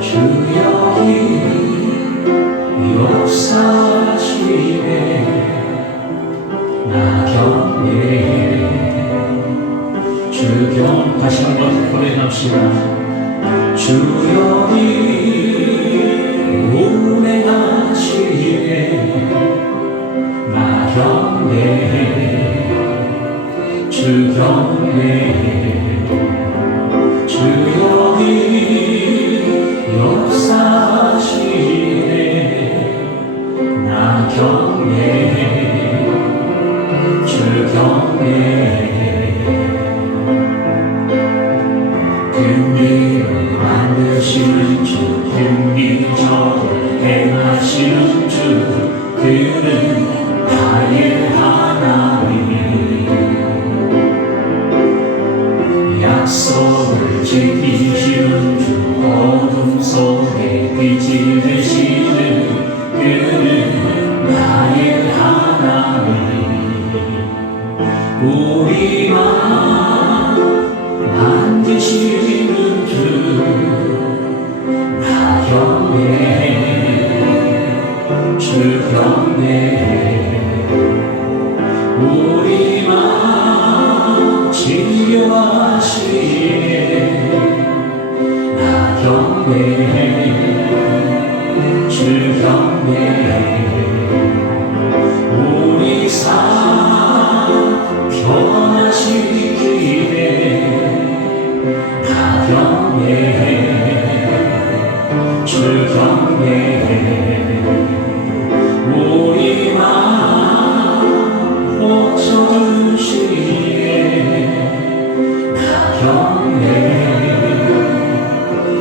주여 이 역사시네 나 경외해 주경 다시 한번 고백합시다. 주여 이 운행하시네 나 경외해 주 경외해 주여 이 역사시네 나 경외해 주 경외해 긍휼을 만드시는 주 긍휼적을 행하시는 주 그는 나의 하나님 약속을 지키시는 주 어둠 속에 빛이 되시는 그는 나의 하나님 우리만 만드시는 주 나 경외해 주 경외해 우리만 치료하시네 나 경외해 주 경외해 우리 삶 변화시키네 나 경외해 주 경외해 우리만 고쳐주시네 나 경외해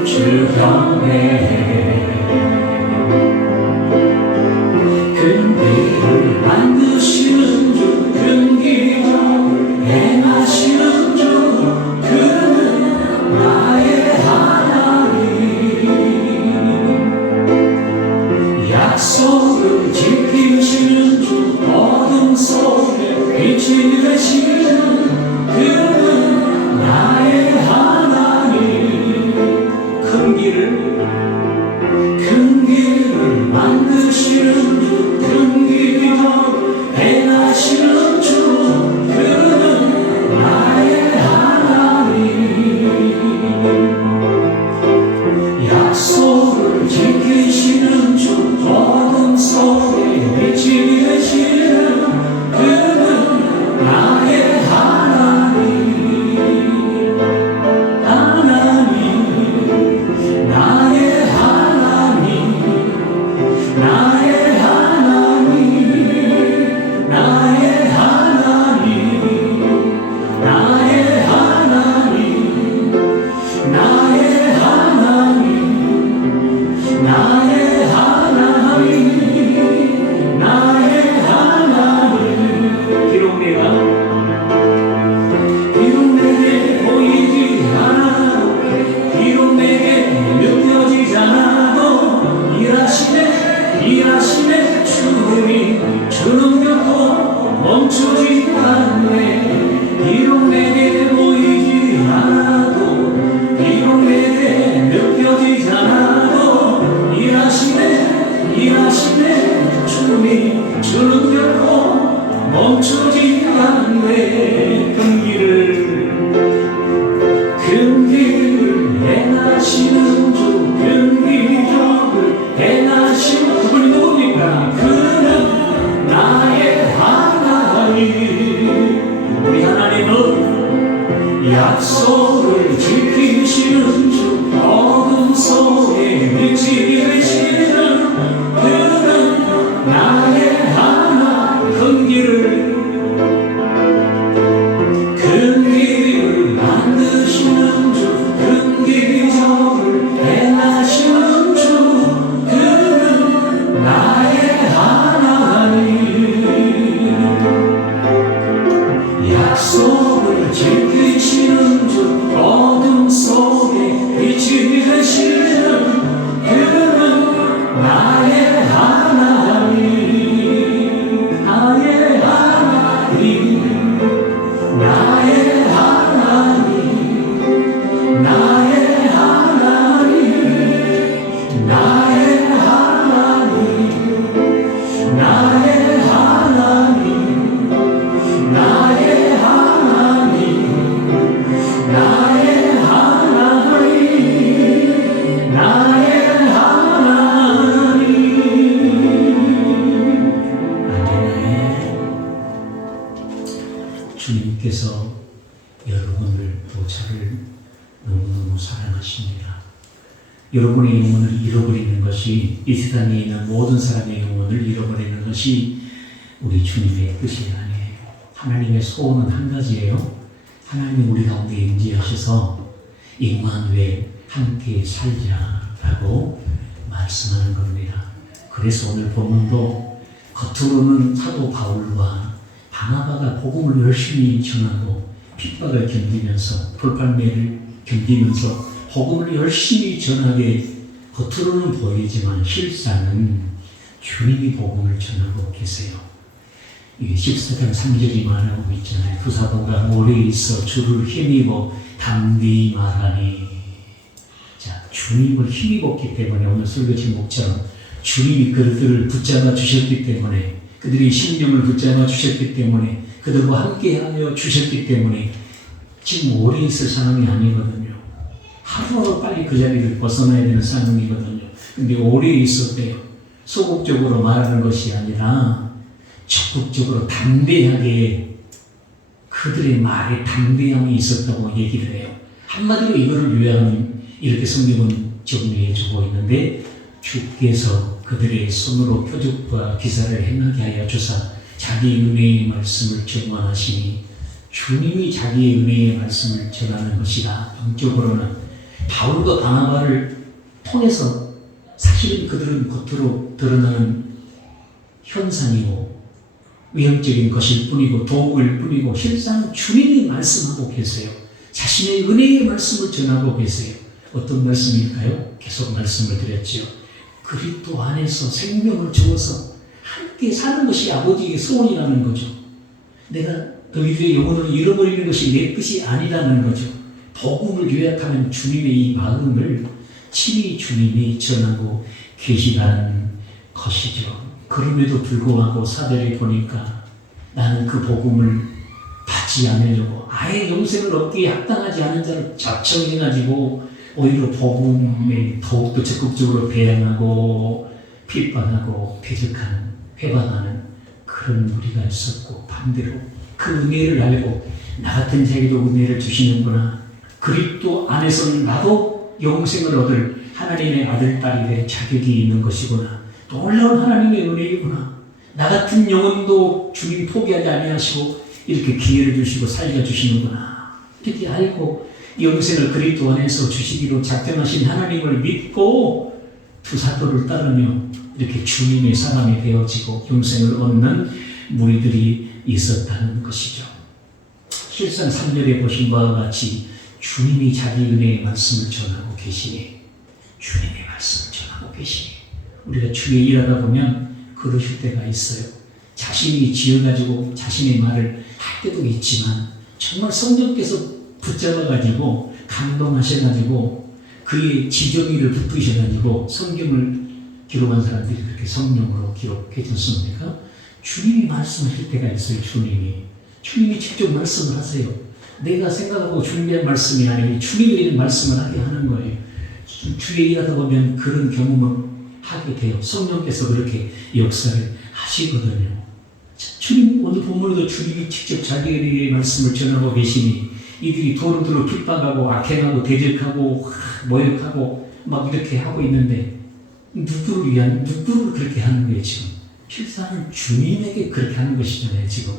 주 경외해 긍휼을 만드시는 주 긍휼적을 행하시는 주 그는 나의 하나님 약속을 지키시는 주 어둠 속에 빛이 되시는 그는 나의 하나님 긍휼을 만드시는 주 긍휼적을 행하시는 주 그는 나의 하나님 약속을 지키시는 주 어둠 속에 빛이 되시는 그는 나의 하나님 하나님 나의 하나님 나의 하나님 나의 하나님 나의 하나님 나의 하나님 나의 하나님 나의 하나님 비록 내게 보이지 않아도 비록 내게 느껴지지 않아도 일하시네 주님이 주는 결코 멈추지 않네 비록 내게 보이지 않아도 비록 내게 느껴지지 않아도 일하시네 주님이 주는 결코 멈추지 않네 긍휼을 행하시는 주 긍휼적을 행하시는 그분이 누굽니까? 그는 나의 하나님 우리 하나님은 약속을 지키시는 주 어둠 속에 빛이 되시는 그는 나의 하나 긍휼을 만드시는 주 긍휼적을 행하시는 주 그는 나의 하나님 약속을 지키시는 주 주님께서 여러분을 보좌를 너무너무 사랑하십니다. 여러분의 영혼을 잃어버리는 것이, 이 세상에 있는 모든 사람의 영혼을 잃어버리는 것이 우리 주님의 뜻이 아니에요. 하나님의 소원은 한 가지예요. 하나님이 우리 가운데 임재하셔서 임마누엘 함께 살자라고 말씀하는 겁니다. 그래서 오늘 본문도 겉으로는 사도 바울과 바나바가 복음을 열심히 전하고 핍박을 견디면서 불판매를 견디면서 복음을 열심히 전하게 겉으로는 보이지만 실상은 주님이 복음을 전하고 계세요. 14장 3절이 말하고 있잖아요. 두 사도가 오래 있어 주를 힘입어 담대히 말하니. 자, 주님을 힘입었기 때문에 오늘 설교 제목처럼 주님이 그들을 붙잡아 주셨기 때문에, 그들이 심령을 붙잡아 주셨기 때문에, 그들과 함께하여 주셨기 때문에 지금 오래 있을 상황이 아니거든요. 하루하루 빨리 그 자리를 벗어나야 되는 상황이거든요. 근데 오래 있었대요. 소극적으로 말하는 것이 아니라 적극적으로 담대하게, 그들의 말에 담대함이 있었다고 얘기를 해요. 한마디로 이거를 요약하면 이렇게 성경은 정리해 주고 있는데, 주께서 그들의 손으로 표적과 기사를 행하게 하여 주사 자기 은혜의 말씀을 전하시니, 주님이 자기의 은혜의 말씀을 전하는 것이라. 영적으로는 바울과 바나바를 통해서 사실은 그들은 겉으로 드러나는 현상이고 외형적인 것일 뿐이고 도구일 뿐이고, 실상 주님이 말씀하고 계세요. 자신의 은혜의 말씀을 전하고 계세요. 어떤 말씀일까요? 계속 말씀을 드렸죠. 그리스도 안에서 생명을 주어서 함께 사는 것이 아버지의 소원이라는 거죠. 내가 너희들의 영혼을 잃어버리는 것이 내 뜻이 아니라는 거죠. 복음을 요약하면 주님의 이 마음을 친히 주님이 전하고 계시다는 것이죠. 그럼에도 불구하고 사절에 보니까 나는 그 복음을 받지 않으려고 아예 영생을 얻기에 합당하지 않은 자를 자청해가지고 오히려 복음에 더욱더 적극적으로 배양하고 핍박하고 대적하는, 회방하는 그런 무리가 있었고, 반대로 그 은혜를 알고 나 같은 자에게도 은혜를 주시는구나, 그리스도 안에서는 나도 영생을 얻을 하나님의 아들, 딸이 될 자격이 있는 것이구나, 놀라운 하나님의 은혜이구나, 나 같은 영혼도 주님이 포기하지 아니하시고 이렇게 기회를 주시고 살려주시는구나, 이렇게 알고 영생을 그리스도 안에서 주시기로 작정하신 하나님을 믿고 두 사도를 따르며 이렇게 주님의 사람이 되어지고 영생을 얻는 무리들이 있었다는 것이죠. 실상 3절에 보신 바와 같이 주님이 자기 은혜의 말씀을 전하고 계시니, 주님의 말씀을 전하고 계시니, 우리가 주의 일하다 보면 그러실 때가 있어요. 자신이 지어가지고 자신의 말을 할 때도 있지만 정말 성령께서 붙잡아가지고 감동하셔가지고 그의 지정의를 붙드셔가지고 성경을 기록한 사람들이 그렇게 성령으로 기록해 줬습니까? 주님이 말씀하실 때가 있어요. 주님이 직접 말씀을 하세요. 내가 생각하고 준비한 말씀이 아니고 주님이 말씀을 하게 하는 거예요. 주의 일하다 보면 그런 경험을 하게 돼요. 성령께서 그렇게 역사를 하시거든요. 주님, 오늘 본문에도 주님이 직접 자기의 말씀을 전하고 계시니 이들이 도로도로 핍박하고 악행하고 대적하고 모욕하고 막 이렇게 하고 있는데 누구를 그렇게 하는 거예요 지금? 실상은 주님에게 그렇게 하는 것이잖아요 지금.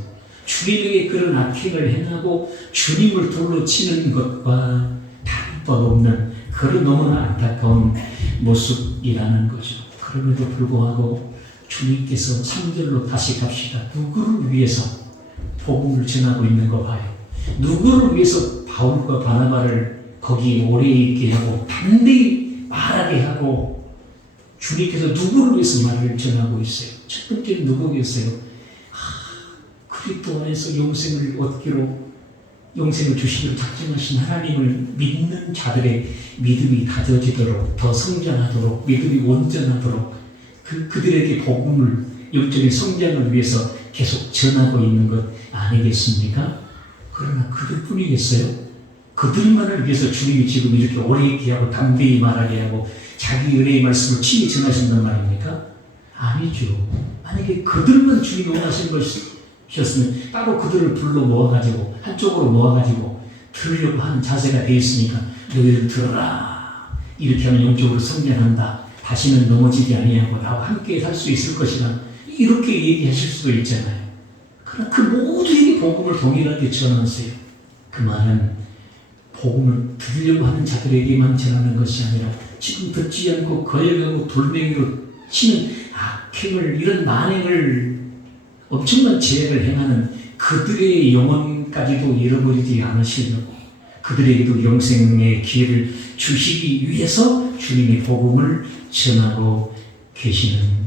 주님에게 그런 악행을 행하고 주님을 돌로 치는 것과 다를 바 없는 그런 너무나 안타까운 모습이라는 거죠. 그럼에도 불구하고 주님께서 3절로 다시 갑시다. 누구를 위해서 복음을 전하고 있는 거 봐요. 누구를 위해서 바울과 바나바를 거기 오래 있게 하고 담대히 말하게 하고, 주님께서 누구를 위해서 말을 전하고 있어요? 첫 번째는 누구겠어요? 그리스도 안에서 영생을 얻기로, 영생을 주시기로 작정하신 하나님을 믿는 자들의 믿음이 다져지도록, 더 성장하도록, 믿음이 온전하도록 그들에게 복음을, 영적인 성장을 위해서 계속 전하고 있는 것 아니겠습니까? 그러나 그들뿐이겠어요? 그들만을 위해서 주님이 지금 이렇게 오래 있게 하고 담대히 말하게 하고 자기 은혜의 말씀을 친히 전하신단 말입니까? 아니죠. 만약에 그들만 주님이 원하신 것이 하셨으면 따로 그들을 불러 모아가지고 한쪽으로 모아가지고 들으려고 하는 자세가 되어 있으니까 너희들 들어라. 이렇게 하면 영적으로 성장한다. 다시는 넘어지지 아니하고 나와 함께 살 수 있을 것이다. 이렇게 얘기하실 수도 있잖아요. 그러나 그 모두에게 복음을 동일하게 전하세요. 그 말은 복음을 들으려고 하는 자들에게만 전하는 것이 아니라 지금 듣지 않고 거역하고 돌멩이로 치는 악행을, 이런 만행을, 엄청난 죄를 행하는 그들의 영혼까지도 잃어버리지 않으시려고 그들에게도 영생의 기회를 주시기 위해서 주님의 복음을 전하고 계시는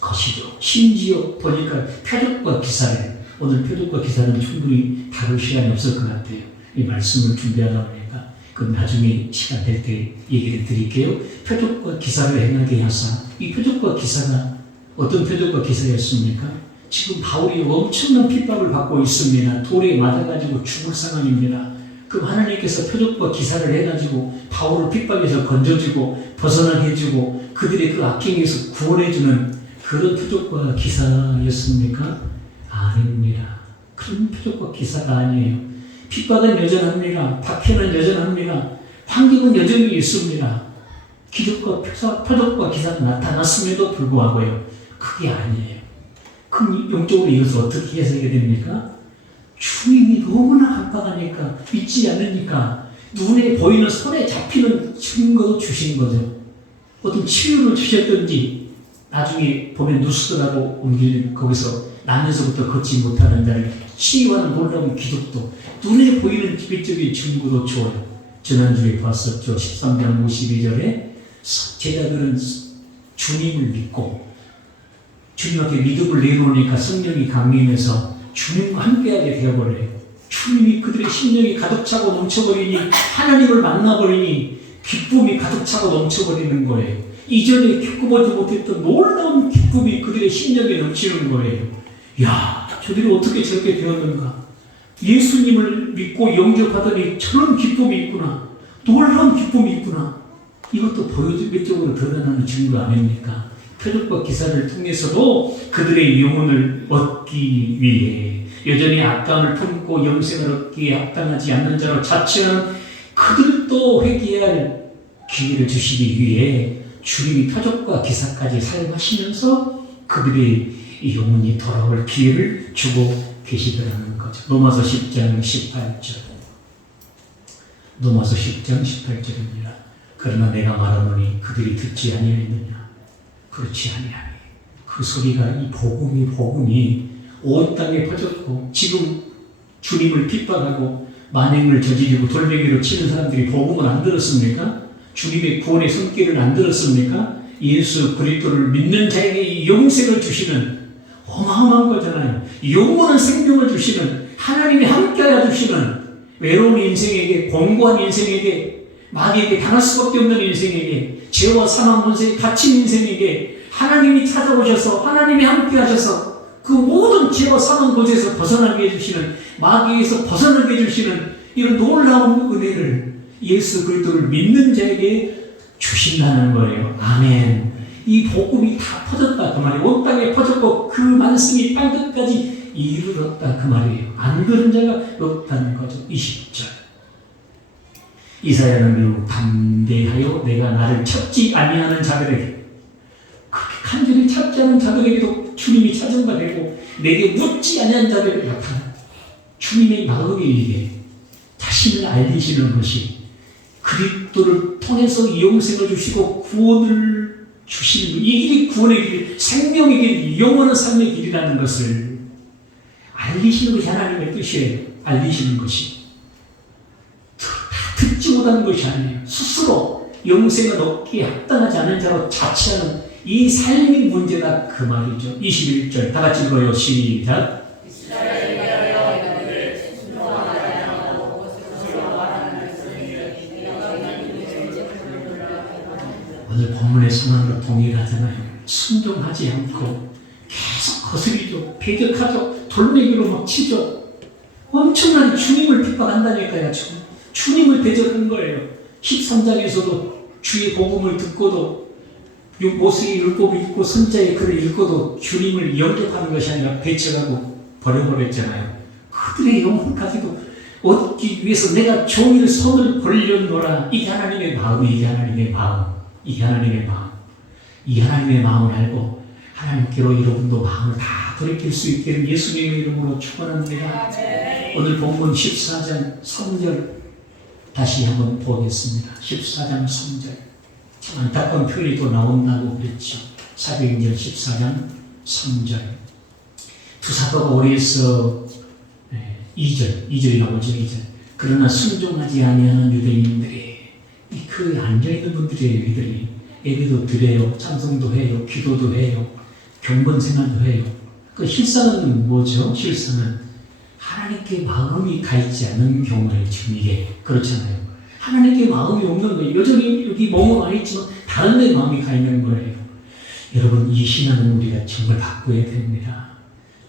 것이죠. 심지어 보니까 표적과 기사를, 오늘 표적과 기사는 충분히 다룰 시간이 없을 것 같아요. 이 말씀을 준비하다 보니까 그건 나중에 시간 될 때 얘기를 드릴게요. 표적과 기사를 행하게 하사, 이 표적과 기사가 어떤 표적과 기사였습니까? 지금 바울이 엄청난 핍박을 받고 있습니다. 돌에 맞아가지고 죽을 상황입니다. 그럼 하나님께서 표적과 기사를 해가지고 바울을 핍박에서 건져주고 벗어나게 해주고 그들의 그 악행에서 구원해주는 그런 표적과 기사였습니까? 아닙니다. 그런 표적과 기사가 아니에요. 핍박은 여전합니다. 박해는 여전합니다. 환경은 여전히 있습니다. 기적과 표적과 기사가 나타났음에도 불구하고요. 그게 아니에요. 그럼 용적으로 이것을 어떻게 해석해야 됩니까? 주님이 너무나 깜빡하니까, 믿지 않으니까, 눈에 보이는 손에 잡히는 증거도 주신 거죠. 어떤 치유를 주셨든지, 나중에 보면 누스더라고 옮기는 거기서 나면서부터 걷지 못하는 자를 치유하는 놀라운 기적도, 눈에 보이는 기적인 증거도 줘요. 지난주에 봤었죠. 13장 52절에 제자들은 주님을 믿고 주님 앞에 믿음을 내놓으니까 성령이 강림해서 주님과 함께하게 되어버려요. 주님이 그들의 심령이 가득 차고 넘쳐버리니, 하나님을 만나버리니 기쁨이 가득 차고 넘쳐버리는 거예요. 이전에 겪어보지 못했던 놀라운 기쁨이 그들의 심령에 넘치는 거예요. 야, 저들이 어떻게 저렇게 되었는가? 예수님을 믿고 영접하더니 저런 기쁨이 있구나. 놀라운 기쁨이 있구나. 이것도 외적으로 드러나는 증거 아닙니까? 표적과 기사를 통해서도 그들의 영혼을 얻기 위해, 여전히 악감을 품고 영생을 얻기에 합당하지 않는 자로 자처하는 그들도 회개할 기회를 주시기 위해 주님이 표적과 기사까지 사용하시면서 그들의 영혼이 돌아올 기회를 주고 계시더라는 거죠. 로마서 10장 18절. 로마서 10장 18절입니다. 그러나 내가 말하노니 그들이 듣지 아니하였느냐? 그렇지 아니하니. 그 소리가, 이 복음이 온 땅에 퍼졌고, 지금 주님을 핍박하고 만행을 저지르고 돌멩이로 치는 사람들이 복음을 안 들었습니까? 주님의 구원의 손길을 안 들었습니까? 예수 그리스도를 믿는 자에게 영생을 주시는, 어마어마한 거잖아요. 영원한 생명을 주시는, 하나님이 함께하여 주시는, 외로운 인생에게, 공고한 인생에게, 마귀에게 당할 수밖에 없는 인생에게, 죄와 사망 권세에 갇힌 인생에게 하나님이 찾아오셔서, 하나님이 함께 하셔서 그 모든 죄와 사망 권세에서 벗어나게 해주시는, 마귀에서 벗어나게 해주시는 이런 놀라운 은혜를 예수 그리스도를 믿는 자에게 주신다는 거예요. 아멘. 이 복음이 다 퍼졌다 그 말이에요. 온 땅에 퍼졌고 그 말씀이 땅끝까지 이르렀다 그 말이에요. 안 들은 자가 없다는 거죠. 20절. 이사야는 매우 담대하여 내가 나를 찾지 아니하는 자들에게, 그렇게 간절히 찾지 않은 자들에게도 주님이 찾은 바 되고, 내게 묻지 아니한 자들에게 나타나 주님의 마음에 이게 자신을 알리시는 것이, 그리스도를 통해서 영생을 주시고 구원을 주시는 것, 이 길이 구원의 길, 생명의 길, 영원한 삶의 길이라는 것을 알리시는 것이 하나님의 뜻이에요. 알리시는 것이. 듣지 못하는 것이 아니에요. 스스로 영생을 얻기에 합당하지 않은 자로 자처하는 이 삶이 문제다 그 말이죠. 21절 다 같이 읽어요. 시작. 오늘 본문의 선언과 동일하잖아요. 순종하지 않고 계속 거스리죠. 배격하죠. 돌멩이로 막 치죠. 엄청나게 주님을 핍박한다니까요. 주님을 대적한 거예요. 13장에서도 주의 복음을 듣고도, 모세의 율법을 읽고 선자의 글을 읽고도 주님을 영접하는 것이 아니라 배척하고 버려버렸잖아요. 그들의 영혼까지도 얻기 위해서 내가 종일 손을 벌려놓으라. 이게 하나님의 마음, 이게 하나님의 마음, 이게 하나님의 마음. 이 하나님의 마음을 알고 하나님께로 여러분도 마음을 다 돌이킬 수 있기를 예수님의 이름으로 축원합니다. 오늘 본문 14장 3절 다시 한번 보겠습니다. 14장 3절. 참 안타까운 표현이 또 나온다고 그랬죠. 사도행전 14장 3절. 두 사도가 오래서 2절이 나오죠. 2절. 그러나 순종하지 아니하는 유대인들이 그 앉아있는 분들이에요. 이들이 예배도 드려요. 참성도 해요. 기도도 해요. 경건 생활도 해요. 그 실상은 뭐죠? 실상은 하나님께 마음이 가 있지 않는 경우에 지금 이게 그렇잖아요. 하나님께 마음이 없는 거예요. 여전히 여기 몸은 와 있지만 다른 데 마음이 가 있는 거예요. 여러분 이 신앙은 우리가 정말 바꿔야 됩니다.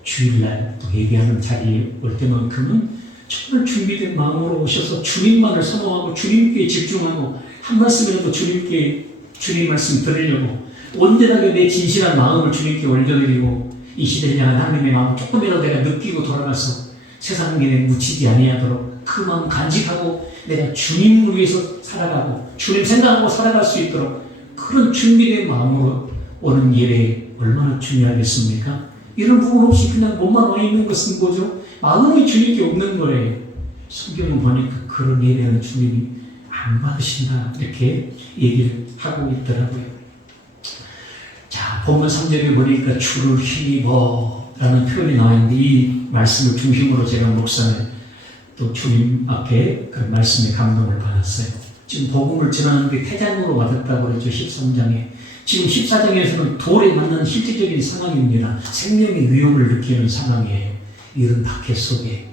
주일날 또 예배하는 자리에 올 때만큼은 정말 준비된 마음으로 오셔서 주님만을 사모하고 주님께 집중하고 한 말씀이라도 주님 말씀 들으려고 온전하게 내 진실한 마음을 주님께 올려드리고 이 시대를 향한 하나님의 마음을 조금이라도 내가 느끼고 돌아가서 세상 길에 묻히지 아니하도록 그 마음 간직하고 내가 주님을 위해서 살아가고 주님 생각하고 살아갈 수 있도록 그런 준비된 마음으로 오는 예배 얼마나 중요하겠습니까? 이런 부분 없이 그냥 몸만 와 있는 것은 뭐죠? 마음이 주님께 없는 거예요. 성경을 보니까 그런 예배는 주님이 안 받으신다 이렇게 얘기를 하고 있더라고요. 자, 본문 3절에 보니까 주를 힘입어 라는 표현이 나와 있는데 이 말씀을 중심으로 제가 묵상을 또 주님 앞에 그 말씀에 감동을 받았어요. 지금 복음을 전하는데 태장으로 받았다고 그랬죠. 13장에. 지금 14장에서는 돌에 맞는 실질적인 상황입니다. 생명의 위협을 느끼는 상황이에요. 이런 박해 속에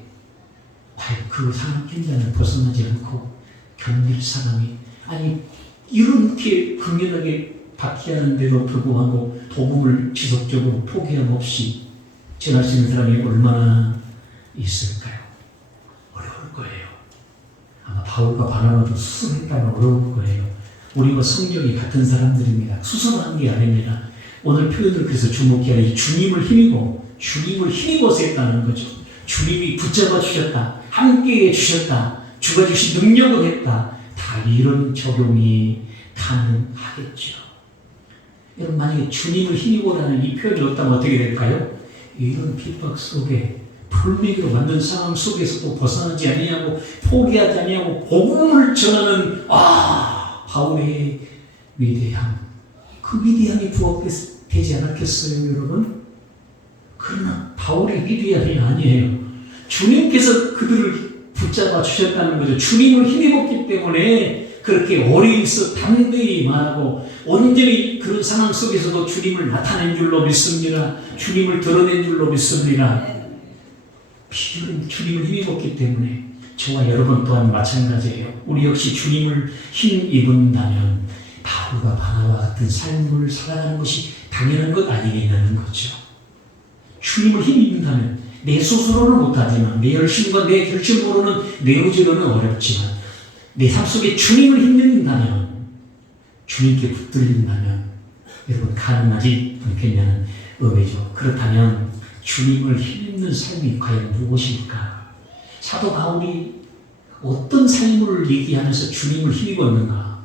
과연 그 상황 현장을 벗어나지 않고 견딜 사람이 아니 이렇게 극렬하게 박해하는데도 불구하고 복음을 지속적으로 포기함 없이 전할 수 있는 사람이 얼마나 있을까요? 어려울 거예요. 아마 바울과 바나바도 수선했다면 어려울 거예요. 우리와 성경이 같은 사람들입니다. 수선한 게 아닙니다. 오늘 표현을 그래서 주목해야 할 주님을 힘입어서 했다는 거죠. 주님이 붙잡아 주셨다. 함께해 주셨다. 주가 주신 능력을 했다. 다 이런 적용이 가능하겠죠. 여러분 만약에 주님을 힘입어라는 이 표현이 없다면 어떻게 될까요? 이런 핍박 속에 불미기로 만든 상황 속에서도 벗어나지 아니하고 포기하지 아니하고 복음을 전하는 바울의 위대함, 그 위대함이 부각되지 않았겠어요, 여러분? 그러나 바울의 위대함이 아니에요. 주님께서 그들을 붙잡아 주셨다는 거죠. 주님을 힘입었기 때문에 그렇게 어리서 담대히 말하고 온전히 그런 상황 속에서도 주님을 나타낸 줄로 믿습니다. 주님을 드러낸 줄로 믿습니다. 비결은 주님을 힘입었기 때문에 저와 여러분 또한 마찬가지예요. 우리 역시 주님을 힘입은다면 바울과 바나바와 같은 삶을 살아가는 것이 당연한 것 아니겠냐는 거죠. 주님을 힘입는다면 내 스스로는 못하지만 내 열심과 내 결심으로는 내 의지로는 어렵지만 내 삶 속에 주님을 힘입는다면 주님께 붙들린다면 여러분 가능하지 않겠냐는 의미죠. 그렇다면 주님을 힘입는 삶이 과연 무엇일까? 사도 바울이 어떤 삶을 얘기하면서 주님을 힘입었는가?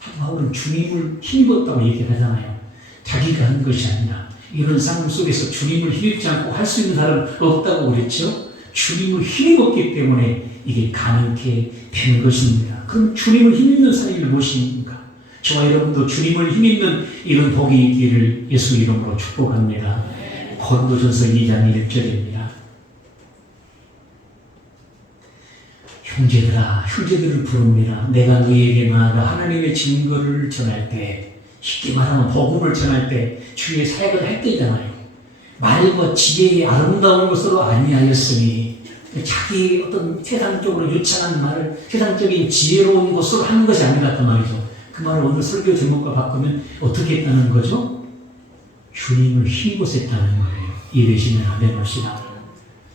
사도 바울은 주님을 힘입었다고 얘기하잖아요. 자기가 한 것이 아니라 이런 상황 속에서 주님을 힘입지 않고 할 수 있는 사람 없다고 그랬죠. 주님을 힘입었기 때문에 이게 가능하게 된 것입니다. 그럼 주님을 힘입는 삶이 무엇입니까? 저와 여러분도 주님을 힘입는 이런 복이 있기를 예수 이름으로 축복합니다. 고린도전서 2장 1절입니다. 형제들을 부릅니다. 내가 너희에게 나아가 하나님의 증거를 전할 때, 쉽게 말하면 복음을 전할 때 주의 사역을 할 때잖아요. 말과 지혜의 아름다운 것으로 아니하였으니 자기 어떤 세상적으로 유창한 말을 세상적인 지혜로운 것으로 하는 것이 아니라 그 말이죠. 그 말을 오늘 설교 제목과 바꾸면 어떻게 했다는 거죠? 주님을 힘입어서 했다는 거예요. 이해되시면 안 됩시다.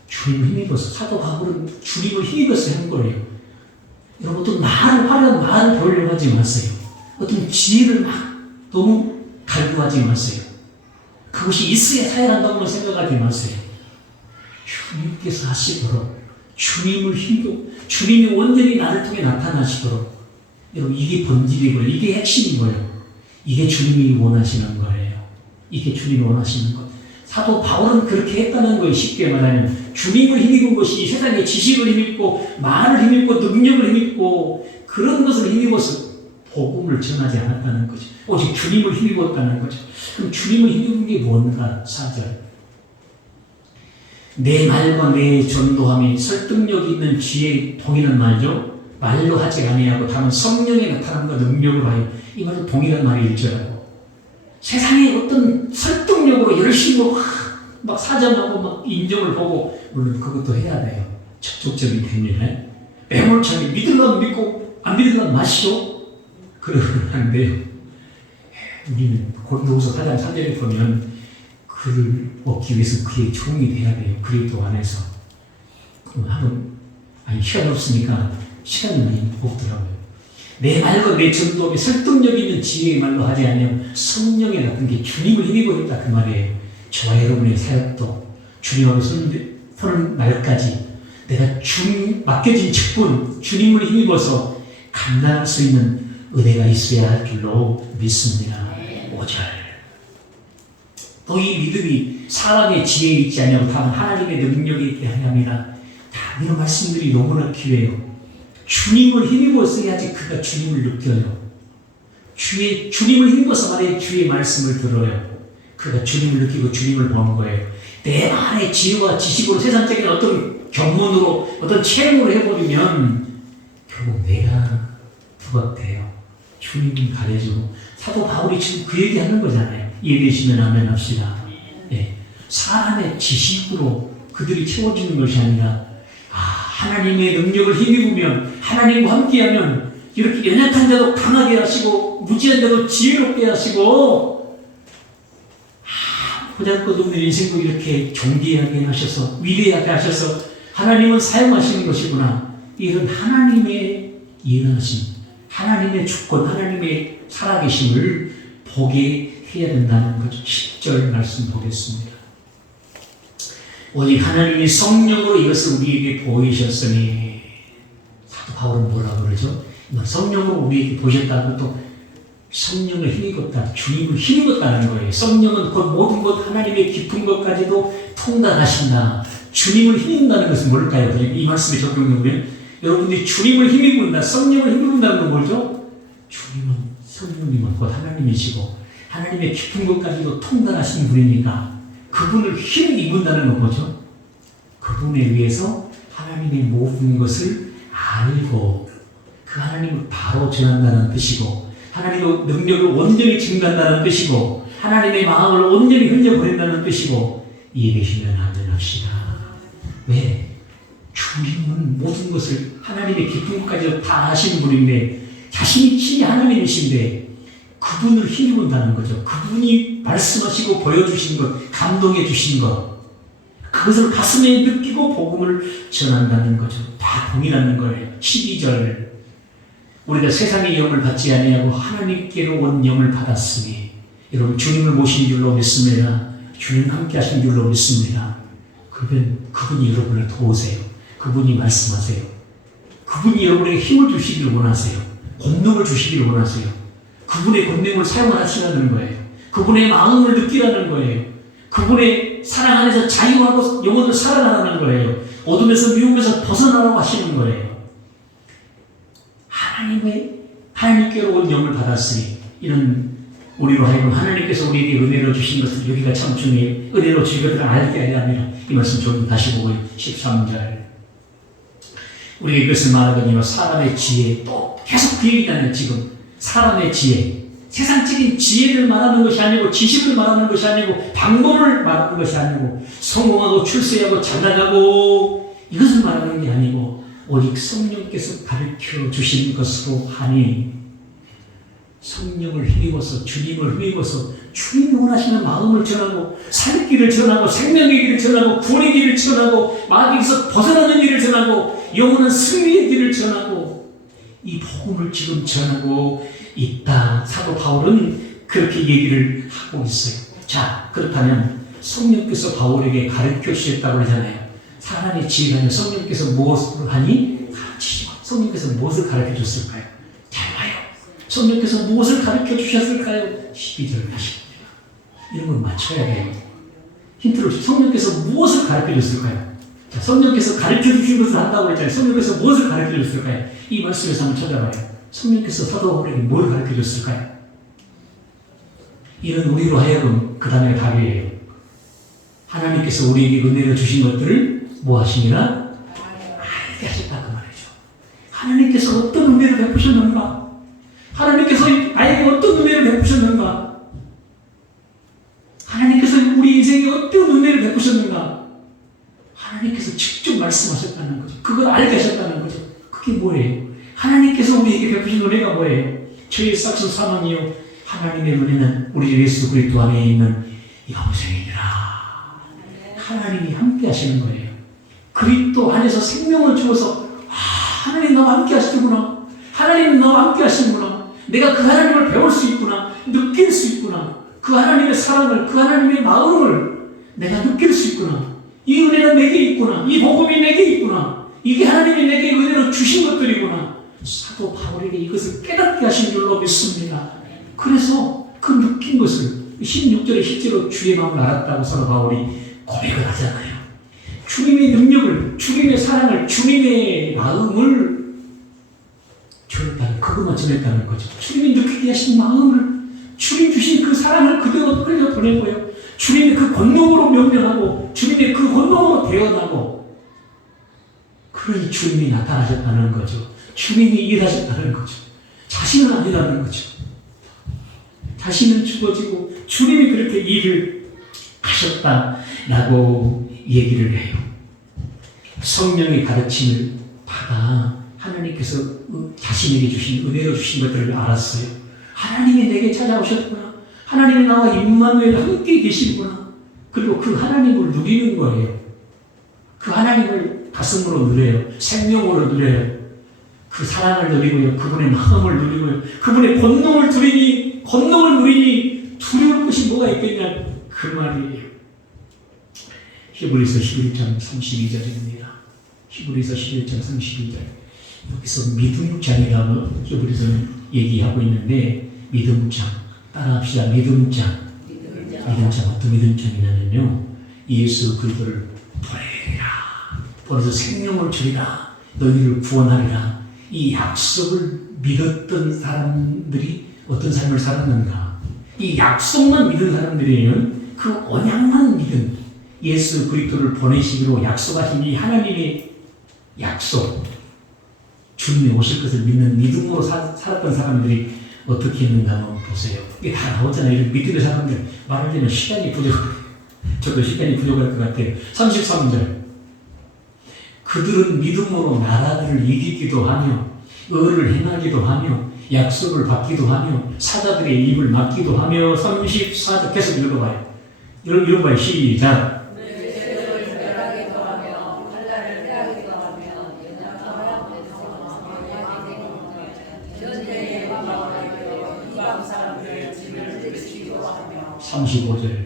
주님을 힘입어서 사도 바울은 주님을 힘입어서 한 거예요. 여러분 어떤 화려한 말을 배우려고 하지 마세요. 어떤 지혜를 막 너무 갈구하지 마세요. 그것이 있어야 사역한다고는 생각하지 마세요. 주님께서 하시도록, 주님을 힘도, 주님이 온전히 나를 통해 나타나시도록. 여러분, 이게 본질이고요. 이게 핵심이고요. 이게 주님이 원하시는 거예요. 이게 주님이 원하시는 것. 사도 바울은 그렇게 했다는 거예요. 쉽게 말하면 주님을 힘입은 것이 세상의 지식을 힘입고 말을 힘입고 능력을 힘입고 그런 것을 힘입어서 복음을 전하지 않았다는 거죠. 오직 주님을 힘입었다는 거죠. 그럼 주님을 힘입은 게 뭔가? 4절. 내 말과 내 전도함이 설득력 있는 지혜에 동일한 말이죠. 말로 하지 아니하고 다만 성령의 나타남과 능력으로 하여. 이 말은 동일한 말이 1절하고. 세상에 어떤 설득력으로 열심히 막 사정하고 막 인정을 보고, 물론 그것도 해야 돼요. 적극적인 됩니다. 매몰차게 믿으려면 믿고 안 믿으려면 마시오. 그러면 안 돼요. 우리는 고린도후서 4장 3절에 보면 그를 얻기 위해서 그의 종이 돼야 돼요. 그리스도 안에서. 시간이 없으니까 시간이 많이 없더라고요. 내 말과 내 전도에 설득력 있는 지혜의 말로 하지 않으면 성령에 같은 게 주님을 힘입어 있다 그 말이에요. 저와 여러분의 사역도 주님하고 서는 날까지 내가 맡겨진 직분 주님을 힘입어서 감당할 수 있는 은혜가 있어야 할 줄로 믿습니다. 5절. 또 이 믿음이 사람의 지혜에 있지 않냐고 다만 하나님의 능력에 있게 하렵니다. 다 이런 말씀들이 너무나 필요해요. 주님을 힘입어서야지 그가 주님을 느껴요. 주님을 힘입어서 말해 주의 말씀을 들어요. 그가 주님을 느끼고 주님을 보는 거예요. 내 안에 지혜와 지식으로 세상적인 어떤 견문으로 어떤 체험으로 해버리면 결국 내가 부각돼요. 주님이 가려지고. 사도 바울이 지금 그 얘기하는 거잖아요. 이해되시면 아멘 합시다. 네. 사람의 지식으로 그들이 채워지는 것이 아니라 하나님의 능력을 힘입으면 하나님과 함께하면 이렇게 연약한 자도 강하게 하시고 무지한 자도 지혜롭게 하시고 보잘것없는 인생도 이렇게 존귀하게 하셔서 위대하게 하셔서 하나님은 사용하시는 것이구나. 이런 하나님의 일하심, 하나님의 주권, 하나님의 살아계심을 보게 해야 된다는 거죠. 10절 말씀 보겠습니다. 오직 하나님이 성령으로 이것을 우리에게 보이셨으니. 사도 바울은 뭐라고 그러죠? 성령으로 우리에게 보셨다고 또 성령을 힘입었다. 주님을 힘입었다는 거예요. 성령은 곧 모든 것 하나님의 깊은 것까지도 통달하신다. 주님을 힘입는다는 것은 뭘까요? 이 말씀에 적용되면 여러분들이 주님을 힘입는다. 성령을 힘입는다는 건 뭐죠? 주님은 성령님은 곧 하나님이시고 하나님의 깊은 것까지도 통달하신 분이니까 그분을 힘입는다는 건 뭐죠? 그분에 의해서 하나님의 모든 것을 알고 그 하나님을 바로 전한다는 뜻이고 하나님의 능력을 온전히 증거한다는 뜻이고 하나님의 마음을 온전히 흘려보낸다는 뜻이고. 이해되시면 아멘 합시다. 왜? 주님은 모든 것을 하나님의 깊은 것까지 다 아시는 분인데 자신이 친히 하나님이신데 그분을 힘입는다는 거죠. 그분이 말씀하시고 보여주신 것, 감동해 주신 것, 그것을 가슴에 느끼고 복음을 전한다는 거죠. 다 동일한 거예요. 12절. 우리가 세상의 영을 받지 아니하고 하나님께로 온 영을 받았으니. 여러분 주님을 모신 줄로 믿습니다. 주님 함께 하신 줄로 믿습니다. 그분이 여러분을 도우세요. 그분이 말씀하세요. 그분이 여러분에게 힘을 주시기를 원하세요. 권능을 주시기를 원하세요. 그분의 권능을 사용하시라는 거예요. 그분의 마음을 느끼라는 거예요. 그분의 사랑 안에서 자유하고 영혼을 살아나라는 거예요. 어둠에서 미움에서 벗어나라고 하시는 거예요. 하나님께로 온 영을 받았으니. 이런 우리로 하여금 하나님께서 우리에게 은혜로 주신 것을 여기가 참 중요해요. 은혜로 주신 것을 알게 하려 이 말씀 좀 다시 보고 13절. 우리가 이것을 말하거니와 사람의 지혜, 또 계속 그 얘기잖아요. 지금 사람의 지혜, 세상적인 지혜를 말하는 것이 아니고 지식을 말하는 것이 아니고 방법을 말하는 것이 아니고 성공하고 출세하고 잘나가고 이것을 말하는 게 아니고 오직 성령께서 가르쳐 주신 것으로 하니. 성령을 힘입어서 주님을 힘입어서 주님이 원하시는 마음을 전하고 살 길을 전하고 생명의 길을 전하고 구원의 길을 전하고 마귀에서 벗어나는 길을 전하고 영원한 승리의 길을 전하고 이 복음을 지금 전하고 있다. 사도 바울은 그렇게 얘기를 하고 있어요. 자, 그렇다면 성령께서 바울에게 가르쳐 주셨다고 하잖아요. 사람의 지혜가 아니라 성령께서 무엇을 하니? 가르치시고. 성령께서 무엇을 가르쳐 줬을까요? 잘 봐요. 성령께서 무엇을 가르쳐 주셨을까요? 12절 하십니다. 이런 걸 맞춰야 돼요. 힌트를 성령께서 무엇을 가르쳐 줬을까요? 자, 성령께서 가르쳐 주신 것을 한다고 했잖아요. 성령께서 무엇을 가르쳐 줬을까요? 이 말씀에서 한번 찾아봐요. 성령께서 사도 바울에게 뭘 가르쳐 줬을까요? 이런 우리로 하여금 그 다음에 답이에요. 하나님께서 우리에게 은혜를 주신 것들을 뭐 하시니라? 알게 하셨다 그 말이죠. 하나님께서 어떤 은혜를 베푸셨는가? 하나님께서 나에게 어떤 은혜를 베푸셨는가? 하나님께서 우리 인생에 어떤 은혜를 베푸셨는가? 하나님께서 직접 말씀하셨다는 거죠. 그걸 알게 하셨다는 거죠. 그게 뭐예요? 하나님께서 우리에게 베푸신 은혜가 뭐예요? 죄의 싹수 사망이요 하나님의 은혜는 우리 예수 그리스도 안에 있는 영생이니라. 하나님이 함께 하시는 거예요. 그리스도 안에서 생명을 주어서 하나님 너와 함께 하시구나. 하나님 너와 함께 하시는구나. 내가 그 하나님을 배울 수 있구나. 느낄 수 있구나. 그 하나님의 사랑을, 그 하나님의 마음을 내가 느낄 수 있구나. 이 은혜는 내게 있구나. 이 복음이 내게 있구나. 이게 하나님이 내게 은혜로 주신 것들이구나. 사도 바울에게 이것을 깨닫게 하신 줄로 믿습니다. 그래서 그 느낀 것을 16절에 실제로 주의 마음을 알았다고 사도 바울이 고백을 하잖아요. 주님의 능력을, 주님의 사랑을, 주님의 마음을 전했다는, 그것만 전했다는 거죠. 주님이 느끼게 하신 마음을, 주님 주신 그 사랑을 그대로 흘려보내고요. 주님의 그 권능으로 명령하고, 주님의 그 권능으로 대언하고, 그러니 주님이 나타나셨다는 거죠. 주님이 일하셨다는 거죠. 자신은 아니라는 거죠. 자신은 죽어지고 주님이 그렇게 일을 하셨다라고 얘기를 해요. 성령의 가르침을 받아 하나님께서 자신에게 주신 은혜로 주신 것들을 알았어요. 하나님이 내게 찾아오셨구나. 하나님이 나와 임마누엘 함께 계시구나. 그리고 그 하나님을 누리는 거예요. 그 하나님을 가슴으로 누려요. 생명으로 누려요. 그 사랑을 누리고요. 그분의 마음을 누리고요. 그분의 권능을 누리니 두려울 것이 뭐가 있겠냐. 그 말이에요. 히브리서 11장 32절입니다. 히브리서 11장 32절. 여기서 믿음장이라고 히브리서는 얘기하고 있는데, 믿음장. 따라합시다. 믿음장. 믿음장. 어떤 믿음장이냐면요. 예수 그리스도를 보내리라. 보내서 생명을 주리라. 너희를 구원하리라. 이 약속을 믿었던 사람들이 어떤 삶을 살았는가? 이 약속만 믿은 사람들이에요. 그 언약만 믿은, 예수 그리스도를 보내시기로 약속하신 이 하나님의 약속, 주님이 오실 것을 믿는 믿음으로 살았던 사람들이 어떻게 했는가 한번 보세요. 이게 다 나오잖아요. 믿음의 사람들 말하려면 시간이 부족해요. 저도 시간이 부족할 것 같아요. 33절. 그들은 믿음으로 나라들을 이기기도 하며 의를 행하기도 하며 약속을 받기도 하며 사자들의 입을 막기도 하며 34절 계속 읽어봐요. 읽어봐요. 시작. (35절)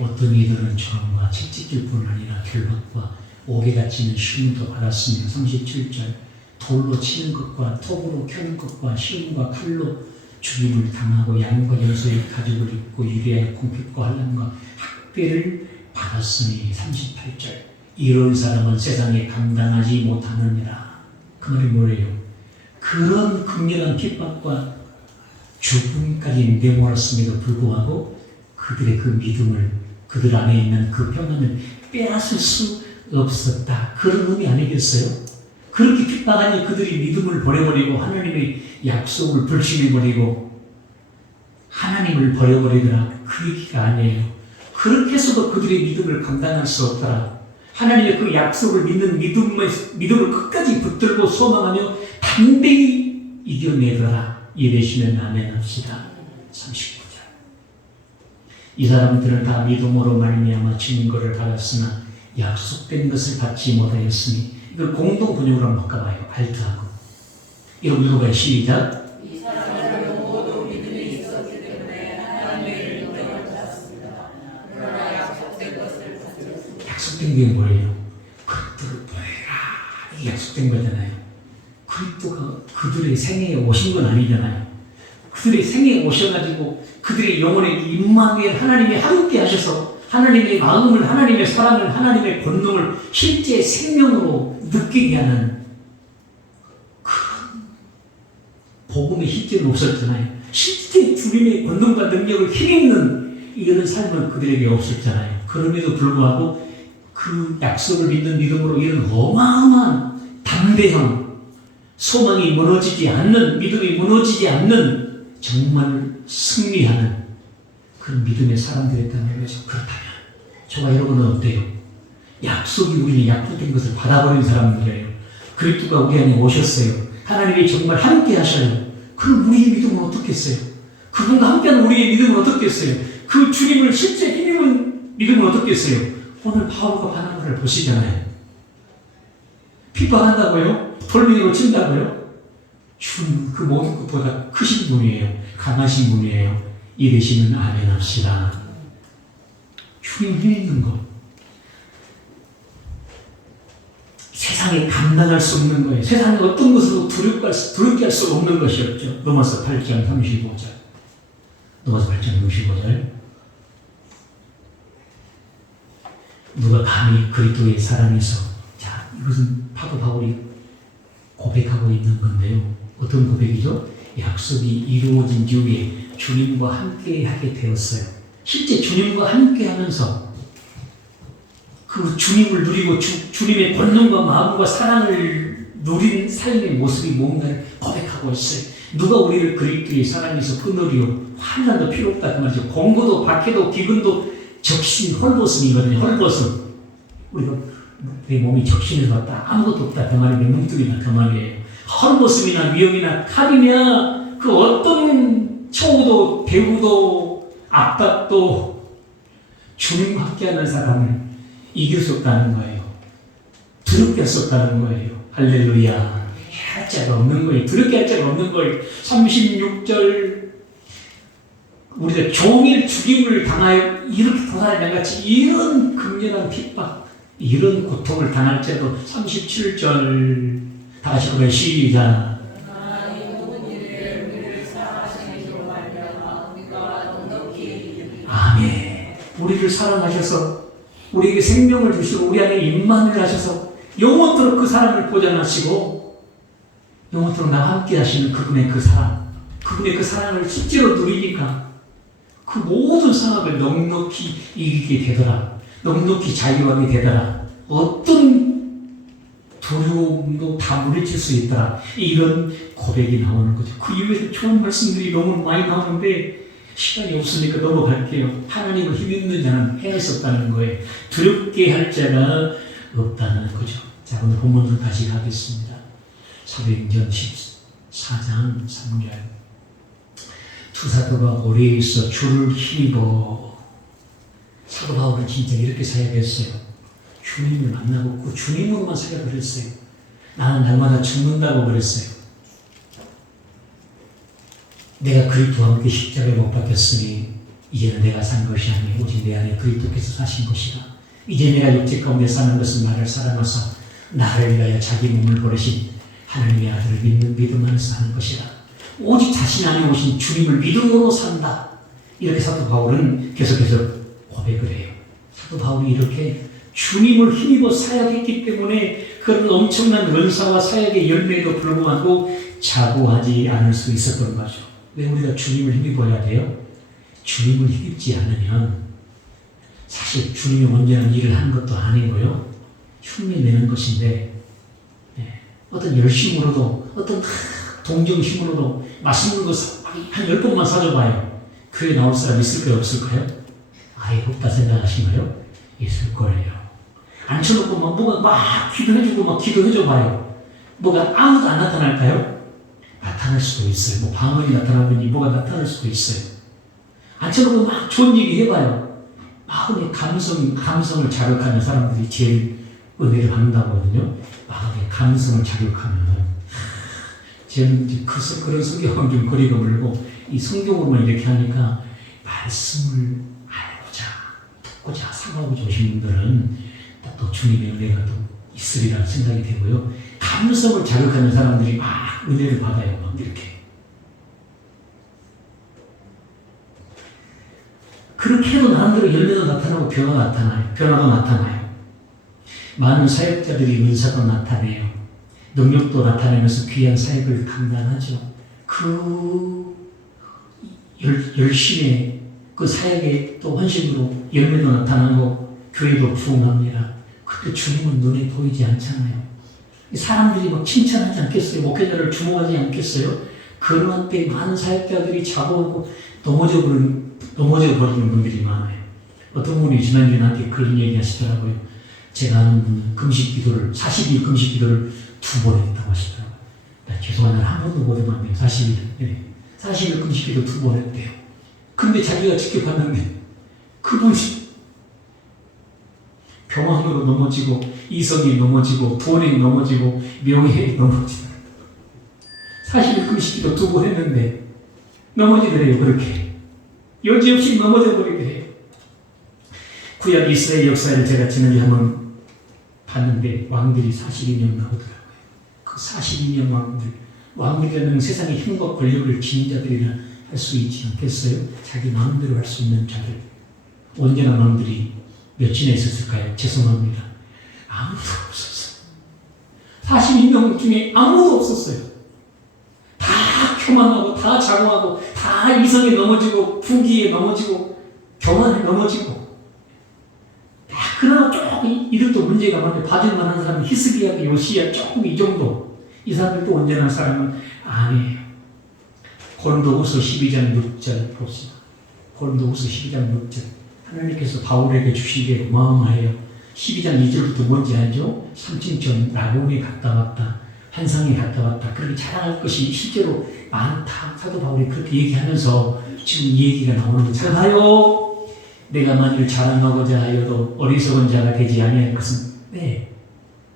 어떤 이들은 저항과 채찍질 뿐 아니라 결박과 옥에 갇히는 시험도 받았으며 37절 돌로 치는 것과 톱으로 켜는 것과 시험과 칼로 죽임을 당하고 양과 여소의 가죽을 입고 유리와 공핍과 환난과 학대를 받았으니 38절 이런 사람은 세상에 감당하지 못하느니라. 그 말이 뭐예요? 그런 극렬한 핍박과 죽음까지 내몰았음에도 불구하고 그들의 그 믿음을, 그들 안에 있는 그 평안을 빼앗을 수 없었다. 그런 의미 아니겠어요? 그렇게 핍박하니 그들이 믿음을 버려버리고 하나님의 약속을 불신해버리고 하나님을 버려버리더라. 그 얘기가 아니에요. 그렇게 해서도 그들의 믿음을 감당할 수 없더라. 하나님의 그 약속을 믿는 믿음을 끝까지 붙들고 소망하며 담대히 이겨내더라. 이해되시면 아멘 합시다. 39절. 이 사람들은 다 믿음으로 말미암아 증거를 받았으나 약속된 것을 받지 못하였으니 이걸 공동 번역으로 한번 바꿔봐요. 알트하고. 이거 읽어봐요. 시작. 약속된 게 뭐예요? 그리스도를 보내라. 이게 약속된 거잖아요. 그리스도가 그들의 생애에 오신 건 아니잖아요. 그들의 생애에 오셔가지고 그들의 영혼에 임마누엘 하나님이 함께 하셔서 하나님의 마음을, 하나님의 사랑을, 하나님의 권능을 실제 생명으로 느끼게 하는 그런 복음의 실제는 없었잖아요. 실제 주님의 권능과 능력을 힘입는 이런 삶은 그들에게 없었잖아요. 그럼에도 불구하고 그 약속을 믿는 믿음으로 이런 어마어마한 담대함, 소망이 무너지지 않는, 믿음이 무너지지 않는 정말 승리하는 그런 믿음의 사람들이었다는 거죠. 그렇다면 저와 여러분은 어때요? 약속이 우리는 약속된 것을 받아버린 사람들이에요. 그리스도가 우리 안에 오셨어요. 하나님이 정말 함께 하셔요. 그럼 우리의 믿음은 어떻겠어요? 그분과 함께하는 우리의 믿음은 어떻겠어요? 그 주님을 실제 힘입은 믿음은 어떻겠어요? 오늘 바울과 바나바를 보시잖아요. 핍박한다고요? 돌멩이로 친다고요? 주는 그 모든 것보다 크신 분이에요. 강하신 분이에요. 이 되시는 아멘 합시다. 주님 힘 있는 것. 세상에 감당할 수 없는 거예요. 세상에 어떤 것으로 두렵게 할 수 없는 것이었죠. 로마서 8장 35절. 로마서 8장 35절. 누가 감히 그리스도의 사랑에서, 자, 이것은 파도 바울이 고백하고 있는 건데요. 어떤 고백이죠? 약속이 이루어진 뒤에 주님과 함께 하게 되었어요. 실제 주님과 함께 하면서 그 주님을 누리고 주님의 권능과 마음과 사랑을 누린 삶의 모습이 뭔가를 고백하고 있어요. 누가 우리를 그리스도의 사랑에서 끊으리요? 환난도 필요 없다 그 말이죠. 공고도 박해도 기근도 적신 헐벗음이거든요. 헐벗음. 우리가 내 몸이 적신에서 왔다 아무것도 없다 그 말이 뭉뚱이다 그 말이에요. 헐벗음이나 위험이나 칼이냐 그 어떤 처우도 배후도 압박도 주님과 함께하는 사람을 이길 수 없다는 거예요. 두렵게 할 수 없다는 거예요. 할렐루야. 할 자가 없는 거예요. 두렵게 할 자가 없는 거예요. 36절 우리가 종일 죽임을 당하여 이렇게 도살이 같이 이런 극렬한 핍박 이런 고통을 당할지라도 37절 다 같이 보면 시작. 아멘. 우리를 사랑하셔서 우리에게 생명을 주시고 우리 안에 임만을 하셔서 영원토록 그 사랑을 보장하시고 영원토록 나와 함께 하시는 그분의 그 사랑 그분의 그 사랑을 실제로 누리니까 그 모든 상황을 넉넉히 이기게 되더라. 넉넉히 자유하게 되더라. 어떤 두려움도 다 물리칠 수 있더라. 이런 고백이 나오는 거죠. 그 이후에 좋은 말씀들이 너무 많이 나오는데 시간이 없으니까 넘어갈게요. 하나님을 힘있는 자는 해할 수 없다는 거예요. 두렵게 할 자가 없다는 거죠. 자, 오늘 본문으로 다시 가겠습니다. 사도행전 14장 3절 두 사도가 오래 있어 주를 힘입어. 사도 바울은 진짜 이렇게 사역했어요. 주님을 만나고 그 주님으로만 사역을 했어요. 나는 날마다 죽는다고 그랬어요. 내가 그리스도와 함께 십자가에 못 박혔으니 이제는 내가 산 것이 아니요 오직 내 안에 그리스도께서 사신 것이라. 이제 내가 육체 가운데 사는 것은 나를 사랑하사 나를 위하여 자기 몸을 버리신 하나님의 아들을 믿는 믿음 안에서 하는 것이라. 오직 자신 안에 오신 주님을 믿음으로 산다. 이렇게 사도 바울은 계속해서 고백을 해요. 사도 바울이 이렇게 주님을 힘입어 사역했기 때문에 그런 엄청난 은사와 사역의 열매에도 불구하고 자고하지 않을 수 있었던 거죠. 왜 우리가 주님을 힘입어야 돼요? 주님을 힘입지 않으면 사실 주님이 언제나 일을 하는 것도 아니고요. 흉내내는 것인데 어떤 열심으로도 어떤 동정심으로도 맛있는 거 한 10번만 사줘봐요. 교회 나올 사람 있을까요? 없을까요? 아예 없다 생각하시나요? 있을 거예요. 앉혀놓고 막 기도해주고 막 기도해줘봐요. 뭐가 아무도 안 나타날까요? 나타날 수도 있어요. 뭐 방언이 나타나더니 뭐가 나타날 수도 있어요. 앉혀놓고 막 좋은 얘기 해봐요. 마음의 감성을 자극하는 사람들이 제일 은혜를 받는다거든요. 마음의 감성을 자극하면. 저는 이제 그런 성경은 좀 거리가 멀고, 이 성경으로만 이렇게 하니까 말씀을 알고자, 듣고자, 상하고자 오신 분들은 또 주님의 은혜가 또 있으리라 생각이 되고요. 감성을 자극하는 사람들이 막 은혜를 받아요. 막 이렇게. 그렇게 해도 나름대로 열매도 나타나고 변화도 나타나요. 많은 사역자들이 은사도 나타내요. 능력도 나타내면서 귀한 사역을 감당하죠. 그 열심히 그 사역에 또 헌신으로 열매도 나타나고 교회도 부흥합니다. 그때 주님은 눈에 보이지 않잖아요. 사람들이 막 칭찬하지 않겠어요? 목회자를 주목하지 않겠어요? 그러한 때 많은 사역자들이 자고하고 넘어져 버리는 분들이 많아요. 어떤 분이 지난주에 나한테 그런 얘기 하시더라고요. 제가 아는 분은 40일 금식 기도를 2번 했다고 하시더라고요. 죄송한 날 한 번도 못 해도 안 돼요. 40일. 네. 40일 금식 기도 2번 했대요. 근데 자기가 직접 봤는데 그분이 교만으로 넘어지고, 이성이 넘어지고, 돈에 넘어지고, 명예에 넘어지고. 40일 금식 기도 2번 했는데 넘어지더래요. 그렇게. 여지없이 넘어져 버리더래요. 구약 이스라엘 역사를 제가 지난주에 한번 봤는데 왕들이 42명 나오더라고요. 그 42명 왕들은 세상의 힘과 권력을 지닌 자들이라 할 수 있지 않겠어요? 자기 마음대로 할 수 있는 자들. 언제나 왕들이 몇이나 있었을까요? 죄송합니다. 아무도 없었어요. 42명 중에 아무도 없었어요. 다 교만하고, 다 자고하고, 다 이성에 넘어지고, 부귀에 넘어지고, 교만에 넘어지고. 그나마 조금 이것도 문제가 많은데 봐줄 만한 사람은 히스기야하고 요시야 조금 이 정도. 이 사람들도 온전한 사람은 아니에요. 고린도후서 12장 6절 봅시다. 고린도후서 12장 6절. 하나님께서 바울에게 주신 게 어마어마해요. 12장 2절부터 뭔지 알죠? 삼층천 라곤에 갔다 왔다. 환상에 갔다 왔다. 그렇게 자랑할 것이 실제로 많다. 사도 바울이 그렇게 얘기하면서 지금 이 얘기가 나오는 거 잘 봐요. 내가 만일 자랑하고자 하여도 어리석은 자가 되지 아니할 것은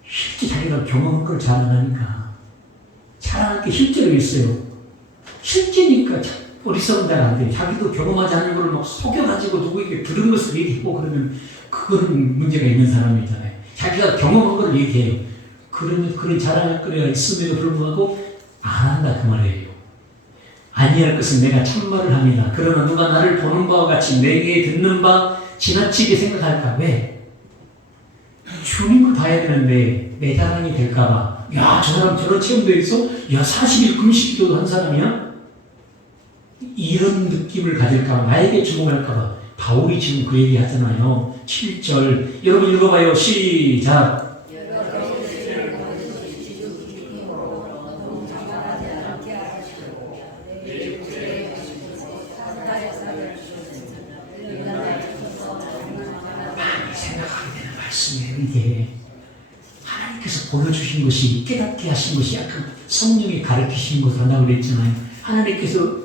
실제 자기가 경험한 걸 자랑하니까 자랑할 게 실제로 있어요. 실제니까 어리석은 자가 안 돼요. 자기도 경험하지 않은 걸 막 속여가지고 누구에게 들은 것을 얘기하고 그러면 그거는 문제가 있는 사람이잖아요. 자기가 경험한 걸 얘기해요. 그러면 그런 자랑할 거리가 있음에도 불구하고 안 한다 그 말이에요. 아니할 것은 내가 참말을 합니다. 그러나 누가 나를 보는 바와 같이 내게 듣는 바 지나치게 생각할까? 왜? 주님을 봐야 되는데 내 자랑이 될까 봐. 야, 저 사람 저런 체험도 있어? 야, 40일 금식기도도 한 사람이야? 이런 느낌을 가질까 봐. 나에게 주목할까 봐. 바울이 지금 그 얘기 하잖아요. 7절. 여러분 읽어봐요. 시작. 이게 하나님께서 보여주신 것이 깨닫게 하신 것이 약간 성령이 가르치신 것을 한다고 그랬잖아요. 하나님께서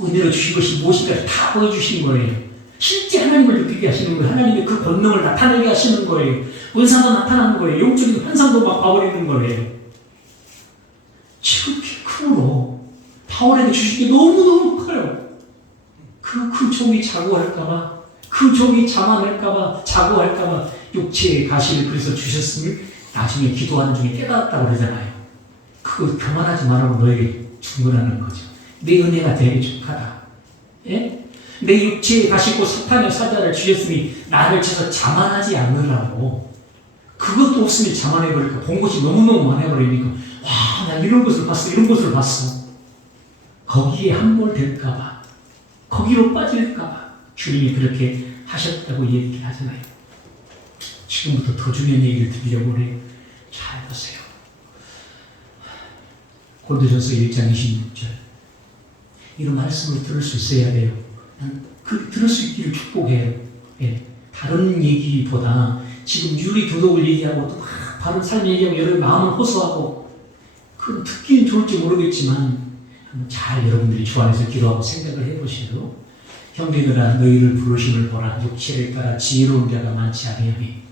은혜로 주신 것이 무엇인가 다 보여주신 거예요. 실제 하나님을 느끼게 하시는 거예요. 하나님의 그 권능을 나타내게 하시는 거예요. 은사가 나타나는 거예요. 영적인 환상도 막 봐버리는 거예요. 지금 그 크로 바울에게 주신 게 너무너무 커요. 그 종이 자고할까봐, 그 종이 자만할까봐, 자고할까봐 육체의 가시를 그래서 주셨음을 나중에 기도하는 중에 깨달았다고 그러잖아요. 그거 교만하지 말라고 너에게 준 거라는 거죠. 내 은혜가 되게 족하다. 예? 내 육체에 가시고 사탄의 사자를 주셨으니 나를 쳐서 자만하지 않으라고. 그것도 없으면 자만해버릴까. 본 것이 너무너무 많아버리니까 와, 나 이런 것을 봤어, 이런 것을 봤어. 거기에 함몰될까봐, 거기로 빠질까봐 주님이 그렇게 하셨다고 얘기를 하잖아요. 지금부터 더 중요한 얘기를 드리려고 해요. 잘 보세요. 고린도전서 1장 26절. 이런 말씀을 들을 수 있어야 돼요. 들을 수 있기를 축복해요. 예. 다른 얘기보다 지금 유리 도덕을 얘기하고 또 바른 삶 얘기하고 여러분 마음을 호소하고 그건 듣기는 좋을지 모르겠지만 잘 여러분들이 주 안에서 기도하고 생각을 해보시고 형제들아 너희를 부르심을 보라. 육체를 따라 지혜로운 자가 많지 아니하니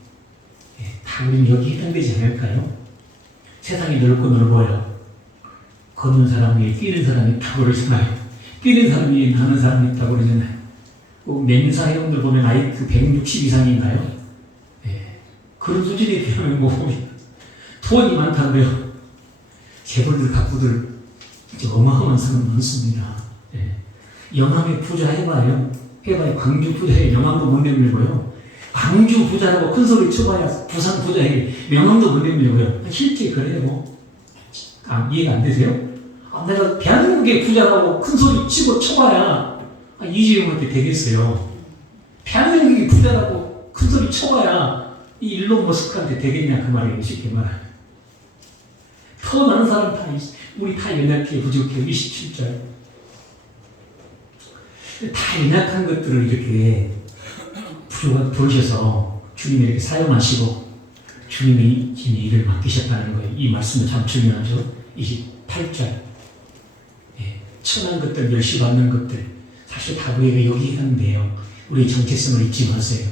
다 다 우리는 여기 해당되지 않을까요? 세상이 넓고 넓어요. 걷는 사람 위에 뛰는 사람이 있다고 그러잖아요. 뛰는 사람 위에 나는 사람이 있다고 그러잖아요. 맨사 회원들 보면 IQ 160 이상인가요? 네. 그런 수준에 비하면 돈이 많다고요. 재벌들, 갑부들 어마어마한 사람 많습니다. 네. 영암의 부자 해봐요. 광주 부자에 명함도 못 내밀고요. 광주 부자라고 큰 소리 쳐봐야 부산 부자에게 명함도 못 내밀고요. 실제 그래요. 이해가 안 되세요? 내가 대한민국의 부자라고 큰 소리 치고 쳐봐야 이재용한테 되겠어요. 대한민국의 부자라고 큰 소리 쳐봐야 이 일론 머스크한테 되겠냐 그 말이에요. 쉽게 말하면. 더 많은 사람 우리 다 연약해 부족해 27절. 다 연약한 것들을 이렇게 부르셔서 주님이 이렇게 사용하시고 주님이 지금 일을 맡기셨다는 거예요. 이 말씀은 참 중요하죠. 28절. 천한 것들, 멸시받는 것들 사실 다 우리에게 여기 있는데요. 우리의 정체성을 잊지 마세요.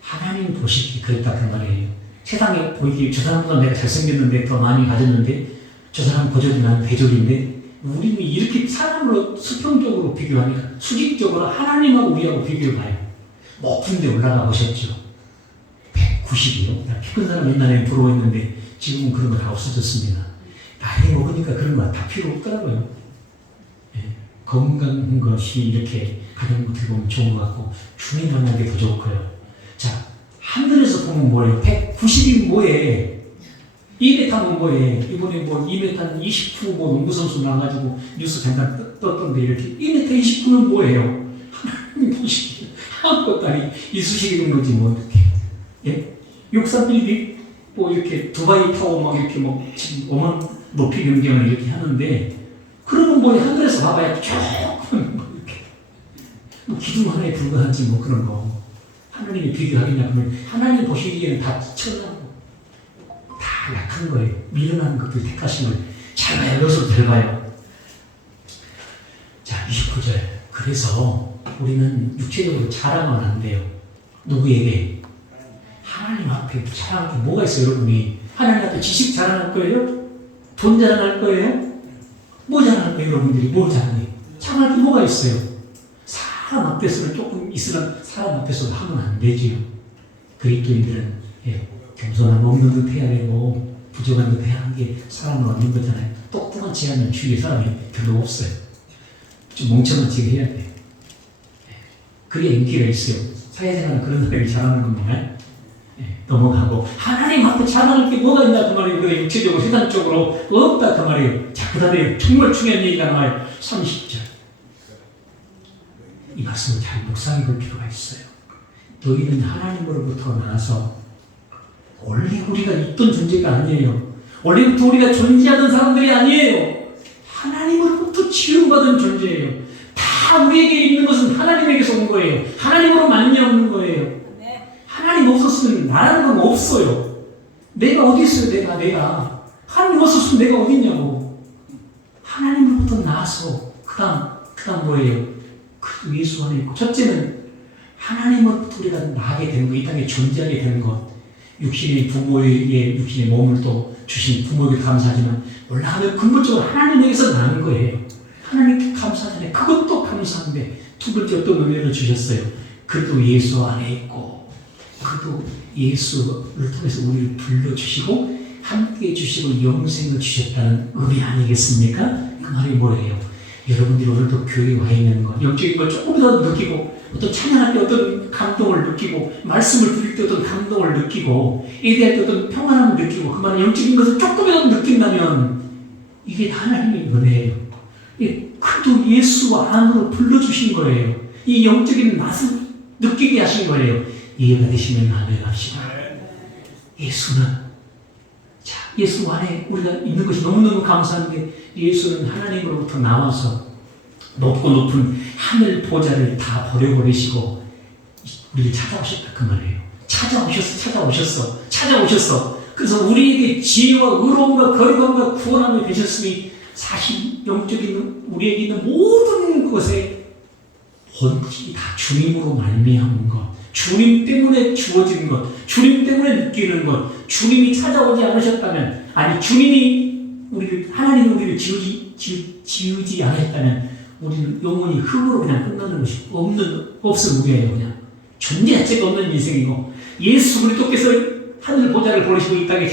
하나님 보시기에 그랬다 그 말이에요. 세상에 보이기에 저 사람보다 내가 잘생겼는데 더 많이 가졌는데 저 사람 고졸이 나는 대졸인데 우리는 이렇게 사람으로 수평적으로 비교하니까 수직적으로 하나님하고 우리하고 비교해봐요. 높은 데 올라가 보셨죠? 190이요. 키 큰 사람 옛날에 부러워했는데 지금은 그런 거 다 없어졌습니다. 나이 먹으니까 그런 거 다 필요 없더라고요. 건강한 것이 이렇게 가장 어떻게 보면 좋은 것 같고 주님 만나는 게 더 좋고요. 자, 하늘에서 보면 뭐예요? 190이 뭐예요? 2m면 뭐예요? 이번에 뭐 2m 29 뭐 농구선수 나와가지고 뉴스 잠깐 떴던데 이렇게 2m 29는 뭐예요? 하나님 보시기에 아무것도 아니 이쑤시개 정도지 뭐 이렇게. 예? 63빌딩 뭐 이렇게 두바이 타워 막 이렇게 뭐 지금 어마어마한 높이 변경을 이렇게 하는데 그러면 뭐 하늘에서 봐봐야 조금 뭐 이렇게 뭐 기둥 하나에 불과하지 뭐 그런 거 하나님이 비교하겠냐 그러면 하나님 보시기에는 다 천하고 다 약한 거예요. 미련한 것들 택하신 거예요. 잘 봐요. 여기서 잘 봐요. 자 29절. 그래서 우리는 육체적으로 자랑은 안 돼요. 누구에게? 하나님 앞에 자랑할 게 뭐가 있어요, 여러분이? 하나님 앞에 지식 자랑할 거예요? 돈 자랑할 거예요? 뭐 자랑할 거예요, 여러분들이? 뭘 자랑해요? 자랑할 게 뭐가 있어요? 사람 앞에서는 조금 있으나 사람 앞에서도 하면 안 되지요. 그리스도인들은 겸손함 없는 듯 해야 되고 부족한 듯 해야 하는 게 사람을 얻는 거잖아요. 똑똑한 체 하면 주위에 사람이 별로 없어요. 좀 멍청한 체 해야 돼요. 그게 인기가 있어요. 사회생활은 그런 사람이 잘하는 겁니다. 넘어가고 하나님 앞에 자랑할 게 뭐가 있나 그 말이에요. 그래 육체적으로 세상적으로 없다 그 말이에요. 자 그 다음에 정말 중요한 얘기가 나와요. 30절. 이 말씀을 잘 묵상해 볼 필요가 있어요. 너희는 하나님으로부터 나와서 원래 우리가 있던 존재가 아니에요. 원래부터 우리가 존재하던 사람들이 아니에요. 하나님으로부터 지음받은 존재예요. 다 우리에게 있는 것은 하나님에게서 온 거예요. 하나님으로 만나는 거예요. 하나님 없었으면 나라는 건 없어요. 내가 어디 있어요? 내가. 하나님 없었으면 내가 어디 있냐고. 하나님으로부터 나와서 그 다음 뭐예요? 그 예수 안에 있고 첫째는 하나님으로부터 우리가 나게 되는 것, 이 땅에 존재하게 되는 것. 육신의 몸을 또 주신 부모에게 감사하지만 올라가면 근본적으로 하나님에게서 나는 거예요. 하나님께 감사하잖아요. 그것도 감사한데 두 번째 어떤 은혜를 주셨어요. 그래도 예수 안에 있고 그도 예수를 통해서 우리를 불러주시고 함께 해주시고 영생을 주셨다는 의미 아니겠습니까? 그 말이 뭐예요? 여러분들이 오늘도 교회에 와 있는 것, 영적인 걸 조금이라도 느끼고 어떤 찬양할 때 어떤 감동을 느끼고 말씀을 드릴 때 어떤 감동을 느끼고 예배할 때 어떤 평안함을 느끼고 그 말은 영적인 것을 조금이라도 느낀다면 이게 다 하나님의 은혜예요. 그도 예수 안으로 불러주신 거예요. 이 영적인 맛을 느끼게 하신 거예요. 이해가 되시면 아멘합시다. 예수는 예수 안에 우리가 있는 것이 너무너무 감사한데 예수는 하나님으로부터 나와서 높고 높은 하늘 보좌를 다 버려버리시고 우리를 찾아오셨다 그 말이에요. 찾아오셨어. 그래서 우리에게 지혜와 의로움과 거룩함과 구원함이 되셨으니 사실 영적인 우리에게 있는 모든 것의 본질이 다 주님으로 말미암은 것, 주님 때문에 주어지는 것, 주님 때문에 느끼는 것, 주님이 찾아오지 않으셨다면, 아니 하나님이 우리를 지우지 않으셨다면 우리는 영원히 흙으로 그냥 끝나는 것이 없을 무게예요. 그냥 존재 자체가 없는 인생이고, 예수 그리스도께서 하늘 보좌를 버리시고 이 땅에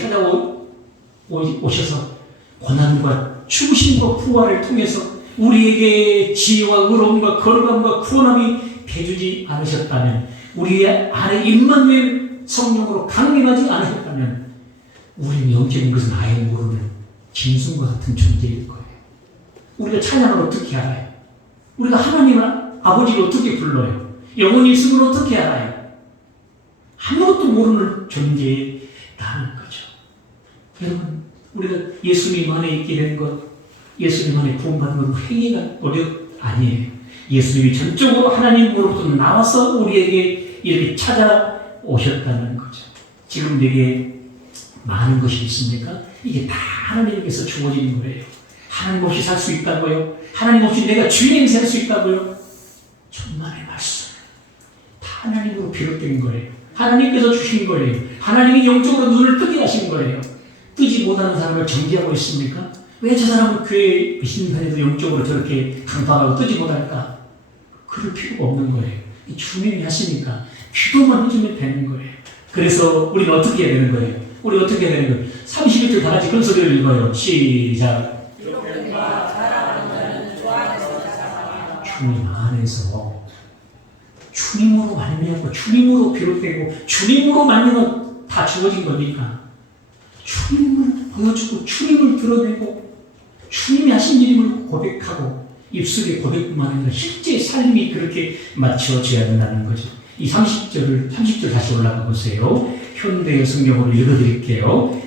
찾아오셔서 고난과 죽으심과 부활을 통해서 우리에게 지혜와 의로움과 거룩함과 구원함이 배주지 않으셨다면, 우리 안에 임마누엘 성령으로 강림하지 않으셨다면 우리는 영적인 것은 아예 모르는 짐승과 같은 존재일 거예요. 우리가 찬양을 어떻게 알아요? 우리가 하나님 아버지를 어떻게 불러요? 영원히 있음을 어떻게 알아요? 아무것도 모르는 존재에 나는 거죠. 여러분, 우리가 예수님 안에 있게 된 것, 예수님 안에 구원받는 건 행위가 아니에요. 예수님이 전적으로 하나님으로부터 나와서 우리에게 이렇게 찾아오셨다는 거죠. 지금 내게 많은 것이 있습니까? 이게 다 하나님께서 주어진 거예요. 하나님 없이 살 수 있다고요? 하나님 없이 내가 주인 행세할 수 있다고요? 천만의 말씀. 다 하나님으로 비롯된 거예요. 하나님께서 주신 거예요. 하나님이 영적으로 눈을 뜨게 하신 거예요. 뜨지 못하는 사람을 정죄하고 있습니까? 왜 저 사람은 교회에 신선해도 영적으로 저렇게 강박하고 뜨지 못할까? 그럴 필요가 없는 거예요. 주님이 하시니까 기도만 해주면 되는 거예요. 그래서 우리는 어떻게 해야 되는 거예요? 우리 어떻게 해야 되는 거예요? 31절 다 같이 큰 소리를 읽어요. 시작. 주님 안에서 주님으로 말미암고 주님으로 비롯되고 주님으로 말미암아 다 주어진 거니까 주님을 보여주고 주님을 드러내고 주님이 하신 일임을 고백하고 입술의 고백뿐만 아니라 실제 삶이 그렇게 맞춰져야 된다는 거죠. 이 30절 다시 올라가 보세요. 현대의 성경으로 읽어드릴게요.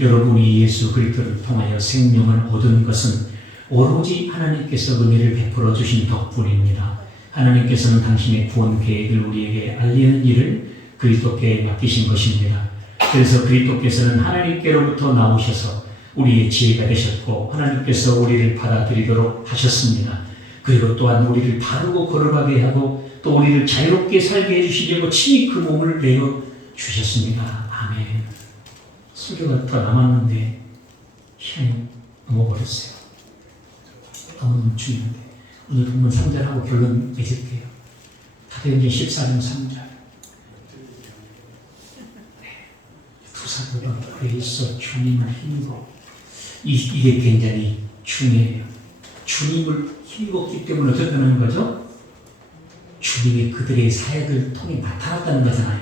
여러분이 예수 그리스도를 통하여 생명을 얻은 것은 오로지 하나님께서 은혜를 베풀어 주신 덕분입니다. 하나님께서는 당신의 구원 계획을 우리에게 알리는 일을 그리스도께 맡기신 것입니다. 그래서 그리스도께서는 하나님께로부터 나오셔서 우리의 지혜가 되셨고 하나님께서 우리를 받아들이도록 하셨습니다. 그리고 또한 우리를 바르고 거룩하게 하고 또 우리를 자유롭게 살게 해주시려고 친히 그 몸을 내어 주셨습니다. 아멘. 설교가 더 남았는데 시간이 넘어버렸어요. 너무 중요한데 오늘 본문 3절하고 결론 맺을게요. 사도행전 14장 3절. 두 사도가 그에 있어 주님을 힘입어. 이게 굉장히 중요해요. 주님을 힘입었기 때문에 어떻게 되는 거죠? 주님이 그들의 사역을 통해 나타났다는 거잖아요.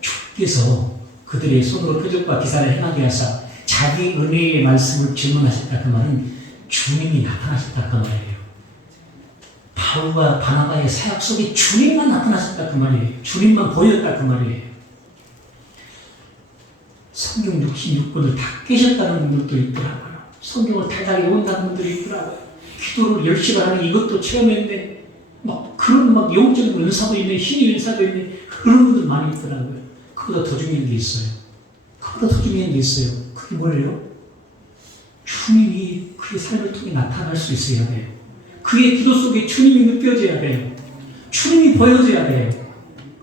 주께서 그들의 손으로 표적과 기사를 행하게 하사 자기 은혜의 말씀을 증언하셨다 그 말은 주님이 나타나셨다 그 말이에요. 바울과 바나바의 사역 속에 주님만 나타나셨다 그 말이에요. 주님만 보였다 그 말이에요. 성경 66권을 다 깨셨다는 분들도 있더라고요. 성경을 달달이 온다는 분들이 있더라고요. 기도를 10시간 하는 이것도 체험했는데 그런 영적인 은사도 있네, 신의 은사도 있네, 그런 분들 많이 있더라고요. 그보다 더 중요한 게 있어요. 그게 뭐예요? 주님이 그의 삶을 통해 나타날 수 있어야 돼요. 그의 기도 속에 주님이 느껴져야 돼요. 주님이 보여져야 돼요.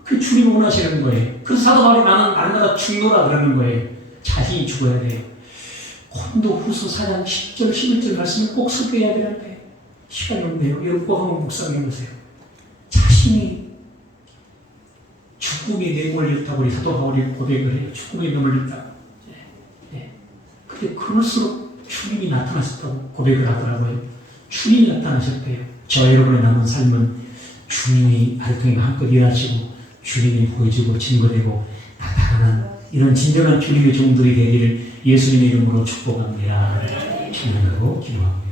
그 주님이 원하시는 거예요. 그래서 사도 바울이 나는 날마다 죽노라 그러는 거예요. 자신이 죽어야 돼요. 고린도 후서 4장 10절 11절 말씀을 꼭 소개해야 되는데 시간이 없네요. 여러분 꼭 한번 묵상해 보세요. 자신이 죽음의 내몰렸다고 우리 사도 바울이 고백을 해요. 죽음의 내몰렸다고. 근데 그럴수록 주님이 나타나셨다고 고백을 하더라고요. 주님이 나타나셨대요. 저 여러분의 남은 삶은 주님이 나를 통해 한껏 일하시고 주님이 보여주고 증거되고 나타나는 이런 진정한 주님의 종들이 되기를 예수님의 이름으로 축복합니다. 찬양하고 기도합니다.